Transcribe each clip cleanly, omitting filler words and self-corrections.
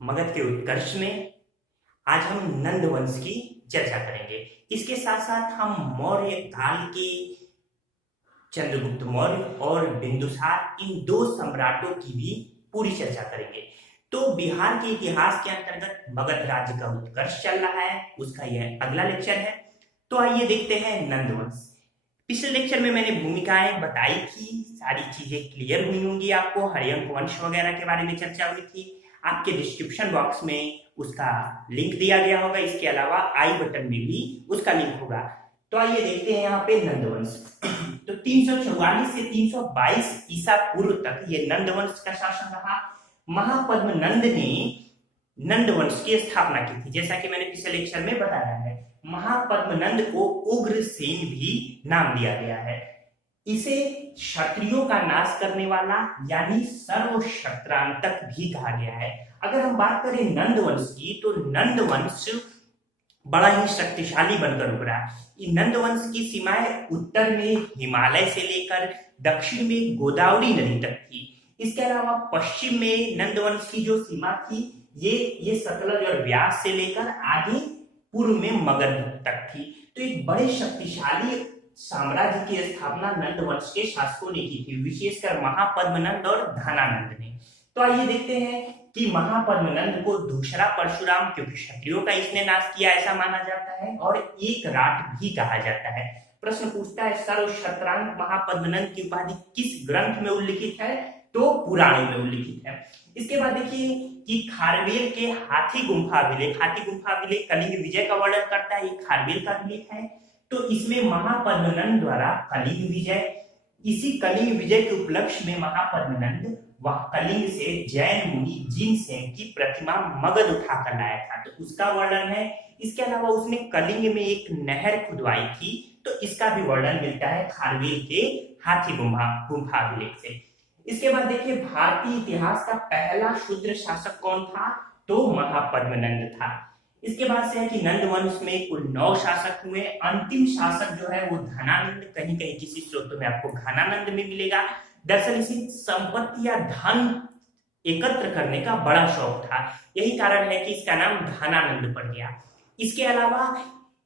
मगध के उत्कर्ष में आज हम नंद वंश की चर्चा करेंगे। इसके साथ साथ हम मौर्य काल के चंद्रगुप्त मौर्य और बिंदुसार इन दो सम्राटों की भी पूरी चर्चा करेंगे। तो बिहार के इतिहास के अंतर्गत मगध राज्य का उत्कर्ष चल रहा है, उसका यह अगला लेक्चर है। तो आइए देखते हैं नंद वंश। पिछले लेक्चर में मैंने भूमिकाएं बताई थी, सारी चीजें क्लियर हुई होंगी आपको। हरियंक वंश वगैरह के बारे में चर्चा हुई थी। आपके डिस्क्रिप्शन बॉक्स में उसका लिंक दिया गया होगा, इसके अलावा आई बटन में भी उसका लिंक होगा। तो आइए देखते हैं यहाँ पे नंद वंश। तो 344 से 322 ईसा पूर्व तक ये नंद वंश का शासन रहा। महापद्म नंद ने नंद वंश की स्थापना की थी, जैसा कि मैंने पिछले लेक्चर में बताया है। महापद्म नंद को उग्रसेन भी नाम दिया गया है। इसे क्षत्रियों का नाश करने वाला यानी सर्वक्षत्रांतक भी कहा गया है। अगर हम बात करें नंद वंश की, तो नंद वंश बड़ा ही शक्तिशाली बनकर उभरा। नंद वंश की सीमाएं उत्तर में हिमालय से लेकर दक्षिण में गोदावरी नदी तक थी। इसके अलावा पश्चिम में नंद वंश की जो सीमा थी ये सतलज और व्यास से लेकर आगे पूर्व में मगध तक थी। तो एक बड़े शक्तिशाली साम्राज्य की स्थापना नंद वंश के शासकों ने की थी, विशेषकर महापद्मनंद और धनानंद ने। तो आइए देखते हैं कि महापद्मनंद को दूसरा परशुराम, क्योंकि क्षत्रियों का इसने नाश किया ऐसा माना जाता है, और एक राट भी कहा जाता है। प्रश्न पूछता है सर्वक्षत्रांत महापद्मनंद की उपाधि किस ग्रंथ में उल्लिखित है? तो पुराणों में उल्लिखित है। इसके बाद देखिए कि खारवेल के हाथी गुम्फा अभिलेख कलिंग विजय का वर्णन करता है। ये खारवेल का अभिलेख है। तो इसमें महापद्मनंद द्वारा कलिंग विजय, इसी कलिंग विजय के उपलक्ष्य में महापद्मनंद वह कलिंग से जैन मुनि जिनसेन की प्रतिमा मगध उठाकर लाया था, तो उसका वर्णन है। इसके अलावा उसने कलिंग में एक नहर खुदवाई थी, तो इसका भी वर्णन मिलता है खारवेल के हाथी गुम्फा अभिलेख से। इसके बाद देखिए भारतीय इतिहास का पहला शूद्र शासक कौन था? तो महापद्मनंद था। इसके बाद से है कि नंद वंश में कुल 9 शासक हुए। अंतिम शासक जो है वो धनानंद, कहीं कहीं किसी स्रोतों में आपको घनानंद में मिलेगा। दरअसल इसे संपत्ति या धन एकत्र करने का बड़ा शौक था, यही कारण है कि इसका नाम धनानंद पड़ गया। इसके अलावा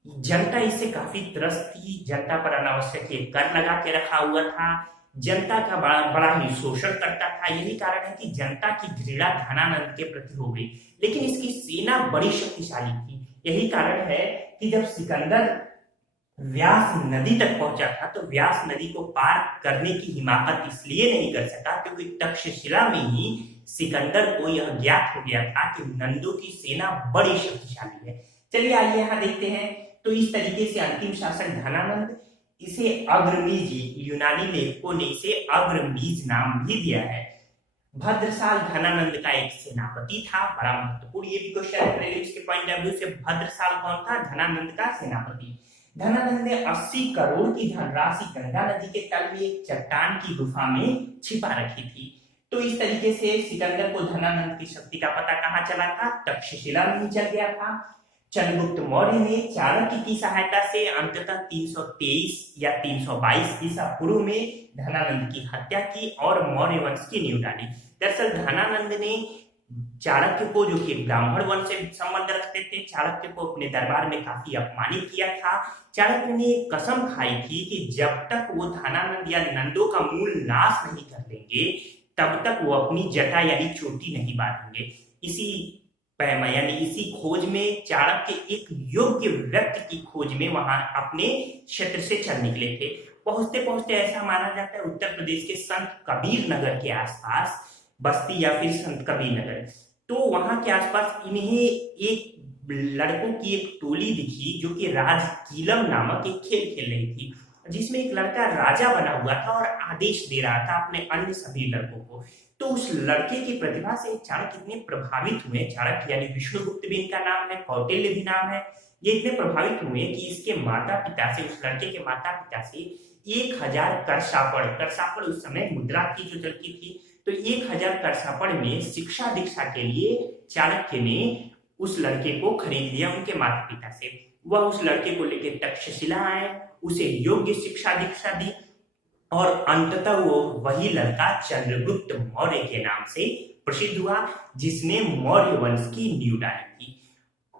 जनता इससे काफी त्रस्त थी, जनता पर अनावश्यक ये कर लगा के रखा हुआ था, जनता का बड़ा ही शोषण करता था। यही कारण है कि जनता की घृणा धनानंद के प्रति हो गई। लेकिन इसकी सेना बड़ी शक्तिशाली थी। यही कारण है कि जब सिकंदर व्यास नदी तक पहुंचा था, तो व्यास नदी को पार करने की हिमाकत इसलिए नहीं कर सका क्योंकि तक्षशिला में ही सिकंदर को यह ज्ञात हो गया था कि नंदों की सेना बड़ी शक्तिशाली है। चलिए आइए यहाँ देखते हैं। तो इस तरीके से अंतिम शासक धनानंद, इसे अग्रमीज, यूनानी लेखकों ने इसे अग्रमीज नाम भी दिया है। भद्रसाल धनानंद का एक सेनापति था, बड़ा महत्वपूर्ण ये भी क्वेश्चन है प्रीलिम्स के पॉइंट ऑफ व्यू से। भद्रसाल कौन था? धनानंद का सेनापति। धनानंद ने 80 करोड़ की धनराशि गंगा नदी के तल में एक चट्टान की गुफा में छिपा रखी थी। तो इस तरीके से सिकंदर को धनानंद की शक्ति का पता कहाँ चला था? तक्षशिला में चल गया था। चंद्रगुप्त मौर्य ने चाणक्य की सहायता से अंततः 323 या 322 ईसा पूर्व में धनानंद की हत्या की और मौर्य वंश की नींव डाली। दरअसल धनानंद ने चाणक्य को, जो कि ब्राह्मण वंश से संबंध रखते थे, चाणक्य को अपने दरबार में काफी अपमानित किया था। चाणक्य ने एक कसम खाई थी कि जब तक वो धनानंद या नंदों का मूल नाश नहीं कर लेंगे तब तक वो अपनी जटा यानी चोटी नहीं बांधेंगे। इसी खोज में चाणक्य एक योग्य व्यक्ति की खोज में वहां अपने क्षेत्र से चल निकले थे। पहुंचते पहुंचते ऐसा माना जाता है उत्तर प्रदेश के संत कबीर नगर के आसपास, बस्ती या फिर संत कबीर नगर, तो वहां के आसपास इन्हें एक लड़कों की एक टोली दिखी जो कि राज कीलम नामक एक खेल खेल रही थी, जिसमें एक लड़का राजा बना हुआ था और आदेश दे रहा था अपने अन्य सभी लड़कों को। तो उस लड़के की प्रतिभा से चाणक्य इतने प्रभावित हुए, चाणक्य यानी विष्णुगुप्त भी इनका नाम है, कौटिल्य भी नाम है, ये इतने प्रभावित हुए कि इसके माता पिता से, उस लड़के के माता पिता से 1000 करसापड़ उस समय मुद्रा की जो चलती थी, तो 1000 करसापड़ में शिक्षा दीक्षा के लिए चाणक्य ने उस लड़के को खरीद लिया उनके माता पिता से। वह उस लड़के को लेकर तक्षशिला आए, उसे योग्य शिक्षा दीक्षा दी और अंततः वो वही लड़का चंद्रगुप्त मौर्य के नाम से प्रसिद्ध हुआ, जिसने मौर्य वंश की नींव डाली थी।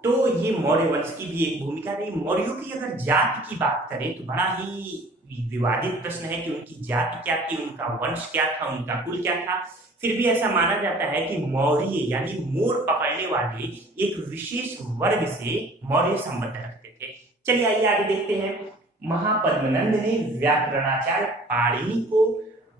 तो ये मौर्य वंश की भी एक भूमिका रही। मौर्यों की अगर जाति की बात करें तो बड़ा ही विवादित प्रश्न है कि उनकी जाति क्या थी, उनका वंश क्या था, उनका कुल क्या था। फिर भी ऐसा माना जाता है कि मौर्य यानी मोर पकड़ने वाले एक विशेष वर्ग से मौर्य संबंध रखते थे। चलिए आइए आगे देखते हैं। महापद्मनंद ने व्याकरणाचार्य पाणिनि को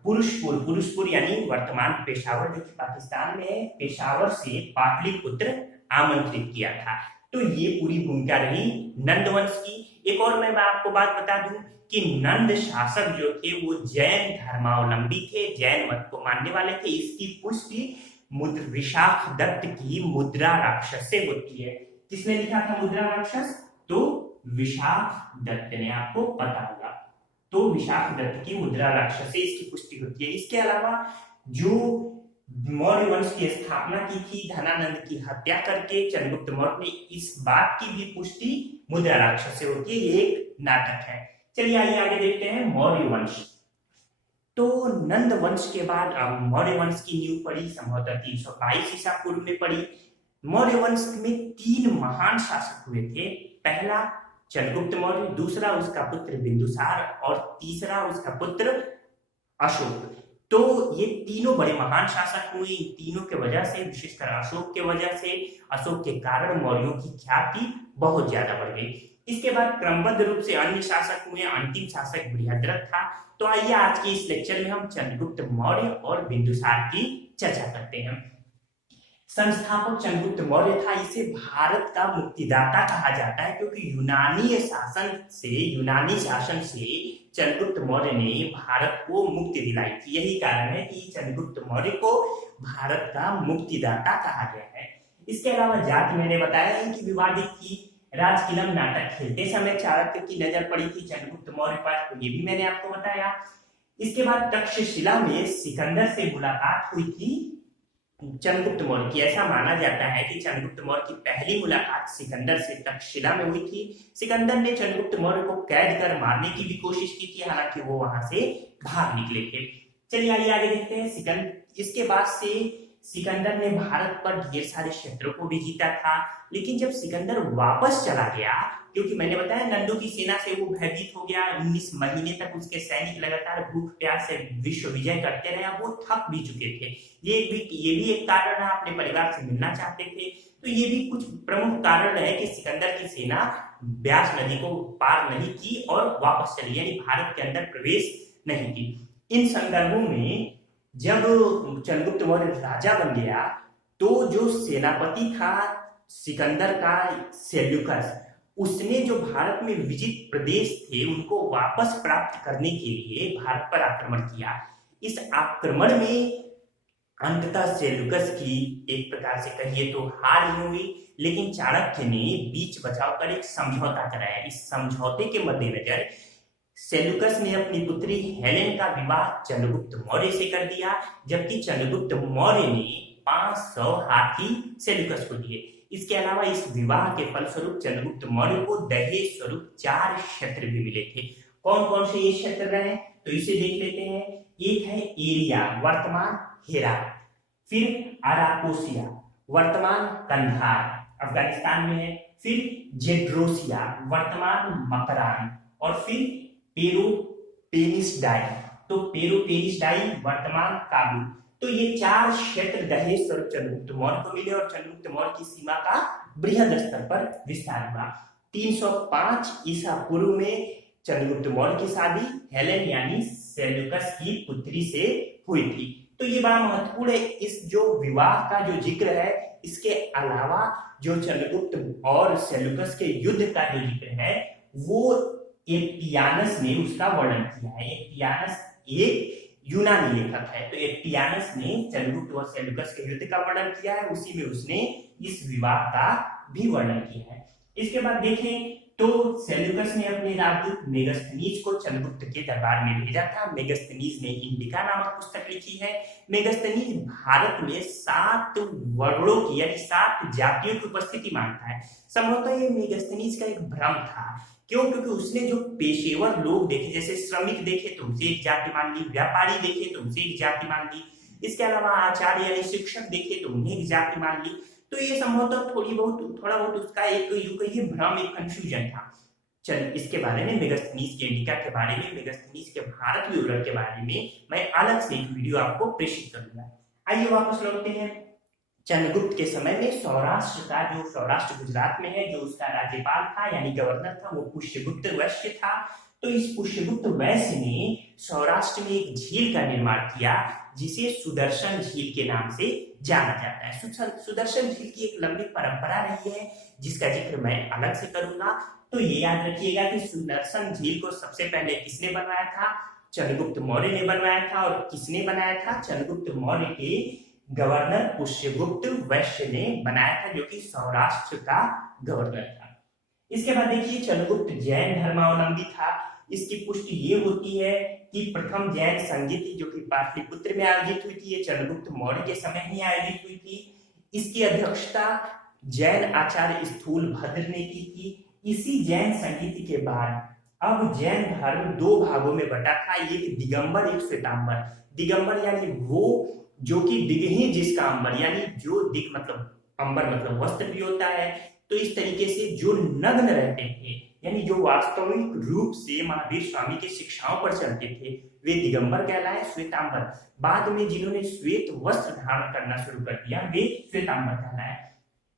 पुरुषपुर यानी वर्तमान पेशावर जो कि पाकिस्तान में है, पेशावर से पाटलिपुत्र आमंत्रित किया था। तो ये पूरी भूमिका रही नंद वंश की। एक और मैं आपको बात बता दूं कि नंद शासक जो थे वो जैन धर्मावलंबी थे, जैन मत को मानने वाले थे। इसकी पुष्टि विशाख दत्त की मुद्रा राक्षस से होती है। किसने लिखा था मुद्रा राक्षस? तो विशाख दत्त ने, आपको पता होगा। तो विशाख दत्त की मुद्रा राक्षस से इसकी पुष्टि होती है। इसके अलावा जो मौर्य वंश की स्थापना की थी धनानंद की हत्या करके चंद्रगुप्त मौर्य ने, इस बात की भी पुष्टि मुद्रा राक्षस से होती है। ये एक नाटक है। चलिए आइए आगे देखते हैं मौर्य वंश। तो नंद वंश के बाद अब मौर्य वंश की नींव पड़ी, संभवतः 322 ईसा पूर्व में पड़ी। मौर्य वंश में 3 महान शासक हुए थे। पहला चंद्रगुप्त मौर्य, दूसरा उसका पुत्र बिंदुसार और तीसरा उसका पुत्र अशोक। तो ये तीनों बड़े महान शासक हुए। इन तीनों के वजह से, विशेषकर अशोक के वजह से, अशोक के कारण मौर्यों की ख्याति बहुत ज्यादा बढ़ गई। इसके बाद क्रमबद्ध रूप से अन्य शासक हुए। अंतिम शासक बृहद्रथ था। तो आइए आज के इस लेक्चर में हम चंद्रगुप्त मौर्य और बिंदुसार की चर्चा करते हैं। संस्थापक चंद्रगुप्त मौर्य था। इसे भारत का मुक्तिदाता कहा जाता है क्योंकि यूनानी शासन से चंद्रगुप्त मौर्य ने भारत को मुक्ति दिलाई थी। यही कारण है कि चंद्रगुप्त मौर्य को भारत का मुक्तिदाता कहा गया है। इसके अलावा जाति मैंने बताया है कि विवादित थी। राजकिलम नाटक खेलते समय चाणक्य की नजर पड़ी थी चंद्रगुप्त मौर्य पर, तो ये भी मैंने आपको बताया। इसके बाद तक्षशिला में सिकंदर से मुलाकात हुई थी चंद्रगुप्त मौर्य की। ऐसा माना जाता है कि चंद्रगुप्त मौर्य की पहली मुलाकात सिकंदर से तक्षशिला में हुई थी। सिकंदर ने चंद्रगुप्त मौर्य को कैद कर मारने की भी कोशिश की थी, हालांकि वो वहां से भाग निकले थे। चलिए आइए आगे देखते हैं। इसके बाद से सिकंदर ने भारत पर ढेर सारे क्षेत्रों को भी जीता था। लेकिन जब सिकंदर वापस चला गया, क्योंकि मैंने बताया नंदों की सेना से वो भयभीत हो गया, 19 महीने तक उसके सैनिक लगातार भूख प्यास से विश्व विजय करते रहे, वो थक भी चुके थे। ये भी एक कारण है, अपने परिवार से मिलना चाहते थे। तो ये भी कुछ प्रमुख कारण है कि सिकंदर की सेना ब्यास नदी को पार नहीं की और वापस चली, यानी भारत के अंदर प्रवेश नहीं की। इन संदर्भों में जब चंद्रगुप्त मौर्य राजा बन गया तो जो सेनापति था सिकंदर का, सेल्यूकस, उसने जो भारत में विजित प्रदेश थे उनको वापस प्राप्त करने के लिए भारत पर आक्रमण किया। इस आक्रमण में अंततः सेल्यूकस की एक प्रकार से कहिए तो हार हुई, लेकिन चाणक्य ने बीच बचाव कर एक समझौता कराया। इस समझौते के मद्देनजर सेल्यूकस ने अपनी पुत्री हेलेन का विवाह चंद्रगुप्त मौर्य से कर दिया, जबकि चंद्रगुप्त मौर्य ने 500 हाथी सेल्यूकस को दिए। इसके अलावा इस विवाह के फलस्वरूप चंद्रगुप्त मौर्य को दहेज स्वरूप 4 क्षेत्र भी मिले थे। कौन कौन से ये क्षेत्र रहे तो इसे देख लेते हैं। एक है एरिया, वर्तमान हेरात, फिर अराकोसिया, वर्तमान कंधार अफगानिस्तान में है, फिर जेड्रोसिया, वर्तमान मकरान, और फिर पेरोपेनिसडाई, तो पेरोपेनिसडाई वर्तमान काबुल। तो ये 4 क्षेत्र दहेज स्वरूप चंद्रगुप्त मौर्य को मिले और चंद्रगुप्त मौर्य की सीमा का बृहद स्तर पर विस्तार हुआ। 305 ईसा पूर्व में चंद्रगुप्त मौर्य की शादी हेलेन यानी सेल्यूकस की पुत्री से हुई थी। तो ये बड़ा महत्वपूर्ण है। इस जो विवाह का जो जिक्र है, इसके अलावा जो चंद्रगुप्त और सेल्यूकस के युद्ध का जो जिक्र है वो एप्टियानस ने उसका वर्णन किया है। एप्टियानस एक यूनानी लेखक है, तो एप्टियानस ने चंद्रगुप्त और सेल्यूकस के युद्ध का वर्णन किया है, उसी में उसने इस विवाह का भी वर्णन किया है। इसके बाद देखें तो सेल्यूकस ने अपने राजदूत मेगस्थनीज को चंद्रगुप्त के दरबार में भेजा था। मेगस्थनीज ने इंडिका नामक पुस्तक लिखी है। मेगस्थनीज भारत में 7 वर्णों की यानी 7 जातियों की उपस्थिति मानता है। संभवतः ये मेगस्थनीज का एक भ्रम था। क्यों? क्योंकि उसने जो पेशेवर लोग देखे, जैसे श्रमिक देखे तो उसे एक जाति मान ली, व्यापारी देखे तो उसे एक जाति मान ली, इसके अलावा आचार्य यानी शिक्षक देखे तो उन्हें एक जाति मान ली। तो ये संभवतः थोड़ा बहुत उसका एक यूं कहिए भ्रम, एक कंफ्यूजन था। चलिए इसके बारे में मेगास्थनीज के इंडिका के बारे में, मेगास्थनीज के भारत विवरण के बारे में मैं अलग से एक वीडियो आपको प्रेषित करूंगा। आइए वापस लौटते हैं। चंद्रगुप्त के समय में सौराष्ट्र का, जो सौराष्ट्र गुजरात में है, जो उसका राज्यपाल था यानी गवर्नर था, वो पुष्यगुप्त वैश्य था। तो इस पुष्यगुप्त वैश्य ने सौराष्ट्र में एक झील का निर्माण किया जिसे सुदर्शन झील के नाम से जाना जाता है। सुदर्शन झील की एक लंबी परंपरा रही है जिसका जिक्र मैं अलग से करूंगा। तो ये याद रखिएगा कि सुदर्शन झील को सबसे पहले किसने बनवाया था? चंद्रगुप्त मौर्य ने बनवाया था। और किसने बनाया था? चंद्रगुप्त मौर्य के गवर्नर पुष्यगुप्त वैश्य ने बनाया था, जो कि सौराष्ट्र का गवर्नर था। इसके बाद देखिए चंद्रगुप्त जैन धर्मावलंबी था। इसकी पुष्टि ये होती है कि प्रथम जैन संगीति जो कि पाटलिपुत्र में आयोजित हुई थी, ये चंद्रगुप्त मौर्य के समय ही आयोजित हुई थी। इसकी अध्यक्षता जैन आचार्य स्थूलभद्र ने की थी। इसी जैन संगीति के बाद अब जैन धर्म दो भागों में बटा था, एक दिगंबर एक श्वेतांबर। दिगंबर यानी वो जो कि दिगही जिसका अंबर, यानी जो दिग मतलब अंबर मतलब वस्त्र भी होता है। तो इस तरीके से जो नग्न रहते थे, यानी जो वास्तविक रूप से महावीर स्वामी की शिक्षाओं पर चलते थे, वे दिगंबर कहलाए। श्वेतांबर बाद में जिन्होंने श्वेत वस्त्र धारण करना शुरू कर दिया, वे श्वेतांबर कहलाए।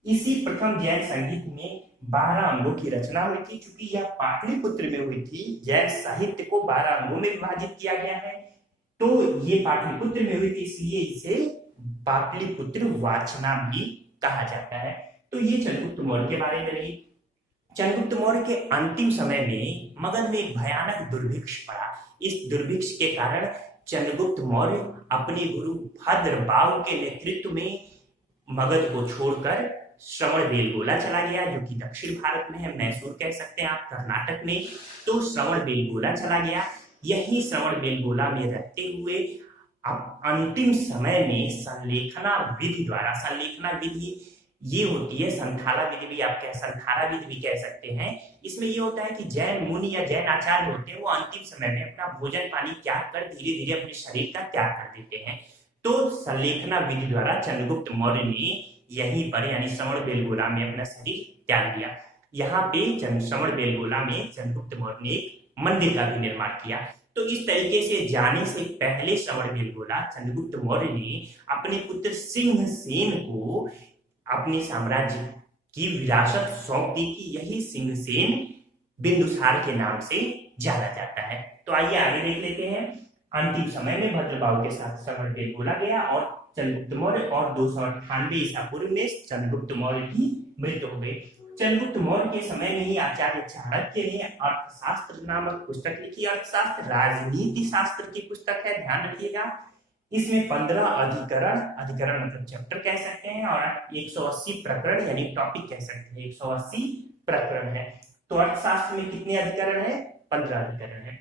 इसी प्रथम जैन संगीत में 12 अंगों की रचना हुई थी। चूंकि यह पाटलिपुत्र में हुई थी, जैन साहित्य को 12 अंगों में विभाजित किया गया है। तो ये पाटलिपुत्र में हुई थी, इसलिए इसे पाटलिपुत्र वाचना भी कहा जाता है। तो ये चंद्रगुप्त मौर्य के बारे में रही। चंद्रगुप्त मौर्य के अंतिम समय में मगध में एक भयानक दुर्भिक्ष पड़ा। इस दुर्भिक्ष के कारण चंद्रगुप्त मौर्य अपने गुरु भद्रबाहु के नेतृत्व में मगध को छोड़कर श्रवणबेलगोला चला गया, जो कि दक्षिण भारत में है, मैसूर कह सकते हैं आप, कर्नाटक में। तो श्रवणबेलगोला चला गया। यही श्रवणबेलगोला में रहते हुए अब अंतिम समय में संलेखना विधि द्वारा, संलेखना विधि ये होती है, संथाला विधि भी आप संथाला विधि भी कह सकते हैं। इसमें ये होता है कि जैन मुनि या जैन आचार्य होते हैं, वो अंतिम समय में अपना भोजन पानी त्याग कर धीरे धीरे अपने शरीर का त्याग कर देते हैं। तो संलेखना विधि द्वारा चंद्रगुप्त मौर्य ने यहीं पर यानी श्रवणबेलगोला में अपना शरीर त्याग दिया। यहाँ पे श्रवणबेलगोला में चंद्रगुप्त मौर्य ने एक मंदिर का भी निर्माण किया। तो इस तरीके से जाने से पहले श्रवणबेलगोला चंद्रगुप्त मौर्य ने अपने पुत्र सिंहसेन को अपने साम्राज्य की विरासत सौंप दी थी। यही सिंहसेन बिंदुसार के नाम से जाना जाता है। तो आइए आगे देख लेते हैं। अंतिम समय में भद्रबाहु के साथ श्रवणबेलगोला गया और चंद्रगुप्त मौर्य, और 298 ईसा पूर्व में चंद्रगुप्त मौर्य की मृत्यु हो गई। चंद्रगुप्त मौर्य के समय में ही आचार्य चाणक्य ने अर्थशास्त्र नामक पुस्तक लिखी। अर्थशास्त्र राजनीति शास्त्र की पुस्तक है, ध्यान रखिएगा। इसमें 15 अधिकरण मतलब चैप्टर कह सकते हैं, और 180 प्रकरण यानी टॉपिक कह सकते हैं। 180 प्रकरण है। तो अर्थशास्त्र में कितने अधिकरण है? 15 अधिकरण है।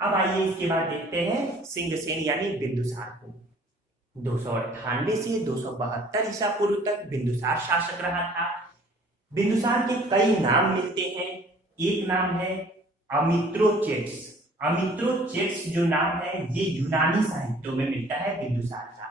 अब आइए इसके बाद देखते हैं सिंहसेन यानी बिंदुसार को। 298 से 272 ईसा पूर्व तक बिंदुसार शासक रहा था। बिंदुसार के कई नाम मिलते हैं। एक नाम है अमित्रोचेट्स। अमित्रोचेट्स जो नाम है ये यूनानी साहित्यों में मिलता है बिंदुसार का।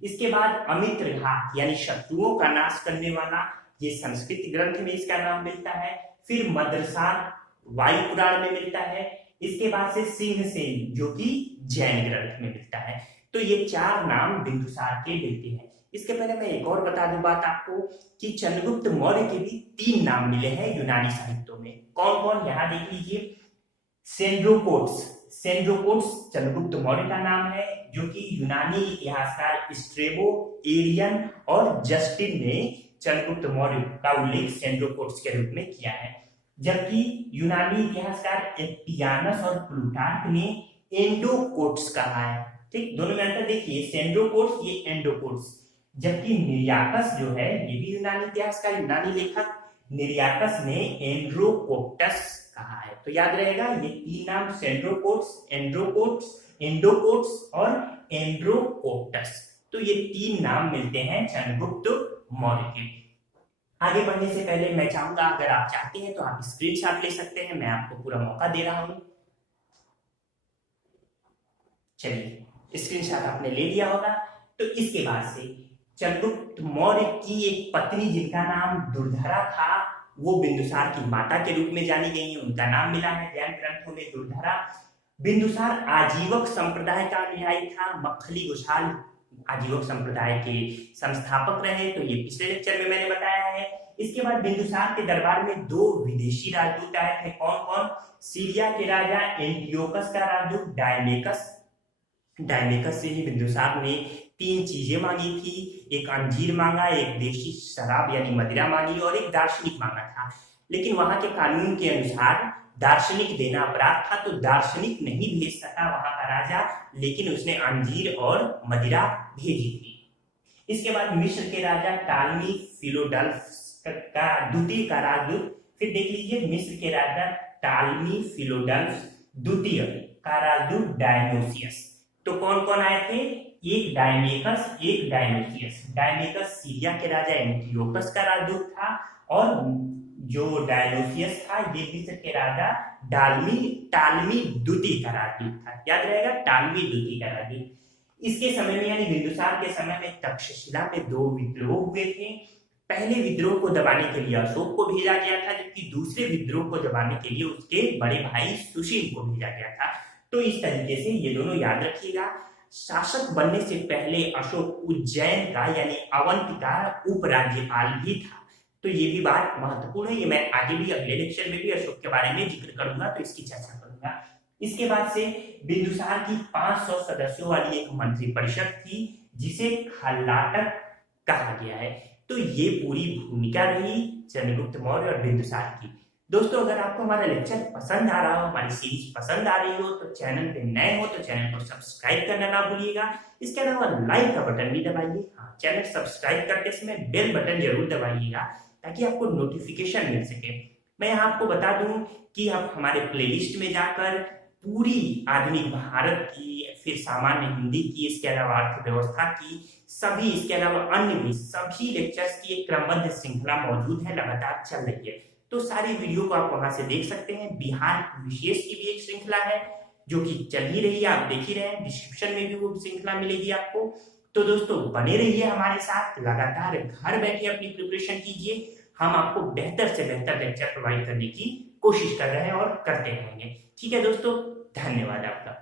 इसके बाद अमित्रघात यानी शत्रुओं का नाश करने वाला, ये संस्कृत ग्रंथ में इसका नाम मिलता है। फिर मद्रसार वायु पुराण में मिलता है। इसके बाद से सिंहसेन जो कि जैन ग्रंथ में मिलता है। तो ये 4 नाम बिंदुसार के मिलते हैं। इसके पहले मैं एक और बता दूं बात आपको कि चंद्रगुप्त मौर्य के भी 3 नाम मिले हैं यूनानी साहित्यों में। कौन कौन? यहाँ देख लीजिए। सेंड्रोकोट्स चंद्रगुप्त मौर्य का नाम है, जो कि यूनानी इतिहासकार स्ट्रेबो, एरियन और जस्टिन ने चंद्रगुप्त मौर्य का उल्लेख सेंड्रोकोट्स के रूप में किया है। जबकि यूनानी इतिहासकार एप्पियानस और प्लूटार्क ने एंडोकोट्स कहा है। ठीक, दोनों में अंतर देखिए, सेंड्रोकोट्स ये एंडोकोट्स। जबकि निर्याकस जो है ये भी यूनानी इतिहासकार, यूनानी लेखक निर्याकस ने एंड्रोकोप्टस कहा है। तो याद रहेगा ये 3 नाम, सेंड्रोकोट्स, एंडोकोट्स और एंड्रोकोप्टस। तो ये 3 नाम मिलते हैं चंद्रगुप्त मौर्य के। आगे बढ़ने से पहले मैं चाहूंगा, अगर आप चाहते हैं तो आप स्क्रीनशॉट ले सकते हैं, मैं आपको पूरा मौका दे रहा हूं। चलिए स्क्रीनशॉट आपने ले लिया होगा। तो इसके बाद से चंद्रगुप्त मौर्य की एक पत्नी जिनका नाम दुर्धरा था, वो बिंदुसार की माता के रूप में जानी गई है। उनका नाम मिला है जैन ग्रंथों में दुर्धरा। बिंदुसार आजीवक संप्रदाय का अनुयायी था। मक्खली घोषाल आजीवक संप्रदाय के संस्थापक रहे, तो ये पिछले लेक्चर में मैंने बताया है। इसके बाद बिंदुसार के दरबार में 2 विदेशी राजदूत आए थे। कौन कौन? सीरिया के राजा एंटियोकस का राजदूत डायमेकस से ही बिंदुसार ने 3 चीजें मांगी थी। एक अंजीर मांगा, एक देशी शराब यानी मदिरा मांगी और एक दार्शनिक मांगा था। लेकिन वहां के कानून के अनुसार दार्शनिक देना अपराध था, तो दार्शनिक नहीं भेज सका वहां का राजा, लेकिन उसने अंजीर और मदिरा भेजी थी। इसके बाद मिस्र के राजा टालमी फिलोडल्फस का द्वितीय का राजदूत, फिर देख लीजिए मिस्र के राजा टालमी फिलोडल्फस द्वितीय का राजदूत डायनोसियस। तो कौन कौन आए थे? एक डायमेकस, एक डायनोसियस। डायमेकस सीरिया के राजा एंटियोकस का राजदूत था और जो डायनोसियस था ये मिस्र के राजा टालमी द्वितीय का राजदूत था। याद रहेगा, टालमी द्वितीय का राजदूत। इसके समय में यानी बिंदुसार के समय में तक्षशिला में 2 विद्रोह हुए थे। पहले विद्रोह को दबाने के लिए अशोक को भेजा गया था, जबकि दूसरे विद्रोह को दबाने के लिए उसके बड़े भाई सुशील को भेजा गया था। तो इस तरीके से ये दोनों याद रखिएगा। शासक बनने से पहले अशोक उज्जैन का यानी अवंती का उपराज्यपाल भी था। तो ये भी बात महत्वपूर्ण है। ये मैं आगे भी अगले लेक्चर में भी अशोक के बारे में जिक्र करूंगा, तो इसकी चर्चा करूंगा। इसके बाद से बिंदुसार की 500 सदस्यों वाली एक मंत्रिपरिषद थी, जिसे खल्लाटक कहा गया है। तो ये पूरी भूमिका रही चंद्रगुप्त मौर्य और बिंदुसार की। दोस्तों, अगर आपको हमारा लेक्चर पसंद आ रहा हो, हमारी सीरीज पसंद आ रही हो, तो चैनल पे नए हो तो चैनल को सब्सक्राइब करना ना भूलिएगा। इसके अलावा लाइक का बटन भी दबाइए। हाँ, चैनल सब्सक्राइब करते समय बेल बटन जरूर दबाइएगा ताकि आपको नोटिफिकेशन मिल सके। मैं यहाँ आपको बता दूं कि आप हमारे प्लेलिस्ट में जाकर पूरी आधुनिक भारत की, फिर सामान्य हिंदी की, इसके अलावा अर्थव्यवस्था की, सभी, इसके अलावा अन्य भी सभी लेक्चर्स की एक क्रमबद्ध श्रृंखला मौजूद है, लगातार चल रही है। तो सारी वीडियो को आप वहां से देख सकते हैं। बिहार विशेष की भी एक श्रृंखला है जो कि चल ही रही है, आप देख ही रहे हैं। डिस्क्रिप्शन में भी वो श्रृंखला मिलेगी आपको। तो दोस्तों, बने रहिए हमारे साथ, लगातार घर बैठे अपनी प्रिपरेशन कीजिए। हम आपको बेहतर से बेहतर लेक्चर प्रोवाइड करने की कोशिश कर रहे हैं और करते रहेंगे। ठीक है दोस्तों, धन्यवाद आपका।